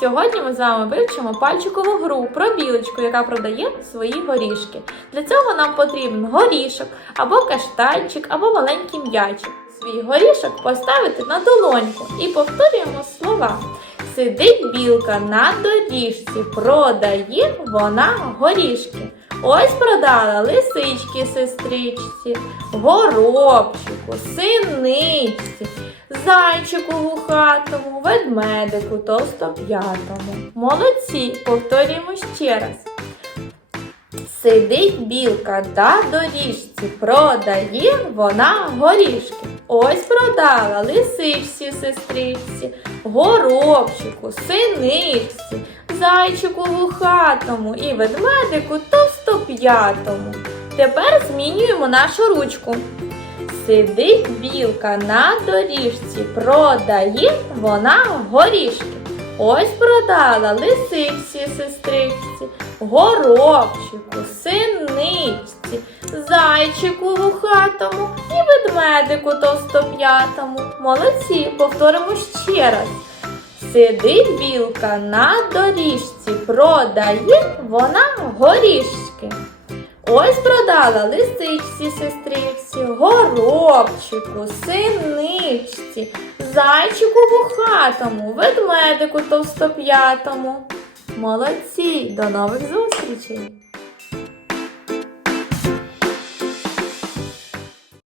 Сьогодні ми з вами вивчимо пальчикову гру про білочку, яка продає свої горішки. Для цього нам потрібен горішок або каштанчик, або маленький м'ячик. Свій горішок поставити на долоньку і повторюємо слова. Сидить білка на доріжці, продає вона горішки. Ось продала лисички сестричці, горобчику, синичці, зайчику вухатому, ведмедику толстоп'ятому. Молодці, повторюємо ще раз. Сидить білка на доріжці, продає вона горішки. Ось продала лисичці сестричці, горобчику, синичці, зайчику вухатому і ведмедику товстоп'ятому. Тепер змінюємо нашу ручку. Сидить білка на доріжці, продає вона горішки. Ось продала лисичці сестричці, горобчику, синичці, зайчику вухатому і ведмедику товстоп'ятому. Молодці, повторимо ще раз. Сидить білка на доріжці, продає вона горішки. Ось продала лисичці сестричці, горобчику, синичці, зайчику вухатому, ведмедику товстоп'ятому. Молодці! До нових зустрічей!